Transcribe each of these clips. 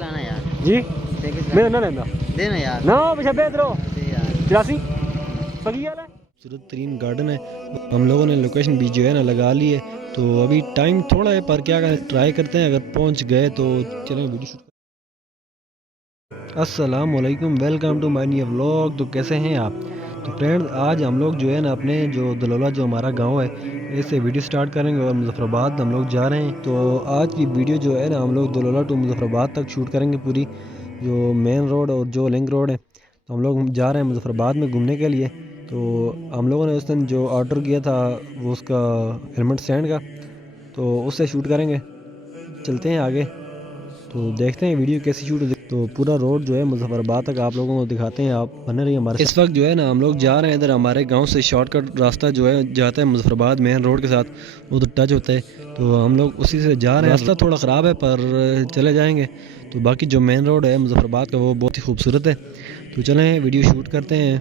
लाना यार जी पैकेज मैं ना लेना देना यार ना पीछे बेच रहा दे यार 83 सही है खूबसूरत तरीन गार्डन है। हम लोगों ने लोकेशन भी जो है ना लगा ली है, तो अभी टाइम थोड़ा है पर क्या करें, ट्राई करते हैं, अगर पहुंच गए तो चलें वीडियो शूट। अस्सलाम वालेकुम, welcome to my new vlog. तो कैसे हैं आप? तो फ्रेंड्स, आज हम लोग जो है ना अपने जो दलोला जो हमारा गांव है इससे वीडियो स्टार्ट करेंगे और मुजफ्फराबाद हम लोग जा रहे हैं। तो आज की वीडियो जो है ना हम लोग दलोला टू मुजफ्फराबाद तक शूट करेंगे, पूरी जो मेन रोड और जो लिंक रोड है। तो हम लोग जा रहे हैं मुजफ्फराबाद में घूमने के लिए। तो हम लोगों ने उस दिन जो ऑर्डर किया था वो उसका हेलमेट स्टैंड का, तो उससे शूट करेंगे। चलते हैं आगे, तो देखते हैं वीडियो कैसी शूट होती है। तो पूरा रोड जो है मुजफ्फराबाद तक आप लोगों को दिखाते हैं, आप बने रहिए हमारे। इस वक्त जो है ना हम लोग जा रहे हैं इधर, हमारे गांव से शॉर्टकट रास्ता जो है जाता है मुजफ्फराबाद मेन रोड के साथ, उधर टच होता है। तो हम लोग उसी से जा रहे हैं। रास्ता थोड़ा ख़राब है पर चले जाएंगे। तो बाकी जो मेन रोड है मुजफ्फराबाद का वो बहुत ही खूबसूरत है। तो चलें वीडियो शूट करते हैं।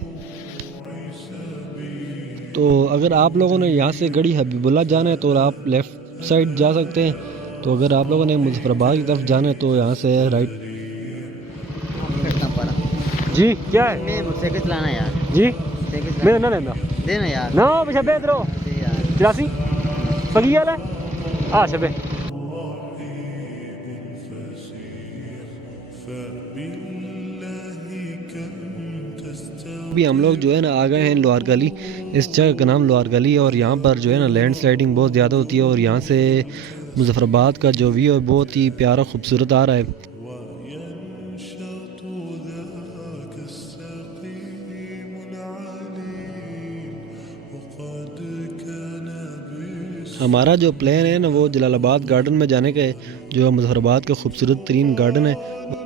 तो अगर आप लोगों ने यहाँ से गड़ी हबीबुल्ला जाना है तो आप लेफ़्ट साइड जा सकते हैं। तो अगर आप लोगों ने मुजफ्फराबाद की तरफ जाना है तो यहाँ से राइट। कितना पड़ा जी क्या है मैं पैकेज लाना यार जी पैकेज मैं ना लेना देना यार ना पीछे बेच रहा दे यार 83 सही है शबे। अभी हम लोग जो है ना आ गए हैं लोहार गली। इस जगह का नाम लोहार गली है और यहाँ पर जो है ना लैंड स्लाइडिंग बहुत ज़्यादा होती है और यहाँ से मुजफ्फराबाद का जो व्यू है बहुत ही प्यारा खूबसूरत आ रहा है। हमारा जो प्लान है ना वो जलालाबाद गार्डन में जाने का है, जो मुजफ्फराबाद का खूबसूरत तरीन गार्डन है।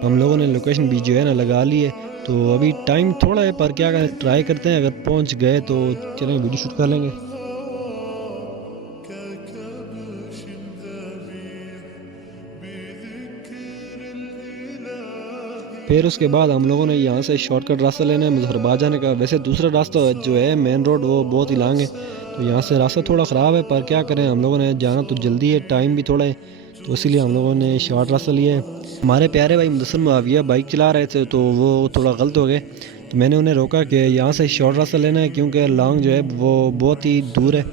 हम लोगों ने लोकेशन भी जो है ना लगा ली है। तो अभी टाइम थोड़ा है पर क्या करें, ट्राई करते हैं, अगर पहुंच गए तो चलें वीडियो शूट कर लेंगे। फिर उसके बाद हम लोगों ने यहाँ से शॉर्टकट रास्ता लेना है मुजफ्फराबाद जाने का। वैसे दूसरा रास्ता जो है मेन रोड वो बहुत ही लॉन्ग है, तो यहाँ से रास्ता थोड़ा ख़राब है पर क्या करें, हम लोगों ने जाना तो जल्दी है, टाइम भी थोड़ा है, तो इसीलिए हम लोगों ने शॉर्ट रास्ता लिया है। हमारे प्यारे भाई मुदस्सिर मुआविया बाइक चला रहे थे तो वो थोड़ा गलत हो गए, तो मैंने उन्हें रोका कि यहाँ से शॉर्ट रास्ता लेना है क्योंकि लॉन्ग जो है वो बहुत ही दूर है,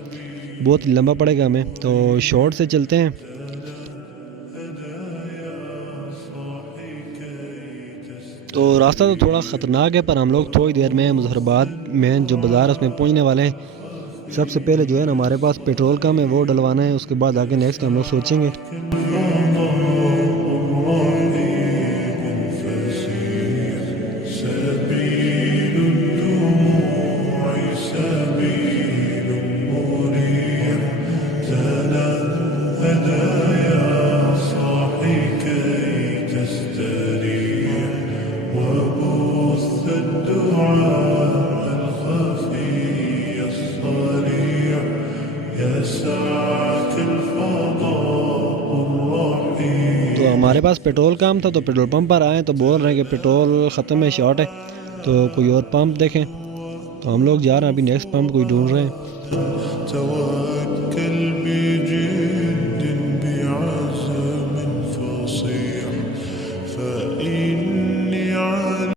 बहुत ही लंबा पड़ेगा हमें, तो शॉर्ट से चलते हैं। तो रास्ता तो थोड़ा ख़तरनाक है पर हम लोग थोड़ी देर में मुजफ्फराबाद में जो बाज़ार है उसमें पहुंचने वाले हैं। सबसे पहले जो है ना हमारे पास पेट्रोल कम है वो डलवाना है, उसके बाद आगे नेक्स्ट हम लोग सोचेंगे। तो हमारे पास पेट्रोल कम था तो पेट्रोल पंप पर आए तो बोल रहे हैं कि पेट्रोल ख़त्म है, शॉर्ट है, तो कोई और पंप देखें। तो हम लोग जा रहे हैं, अभी नेक्स्ट पंप कोई ढूंढ रहे हैं।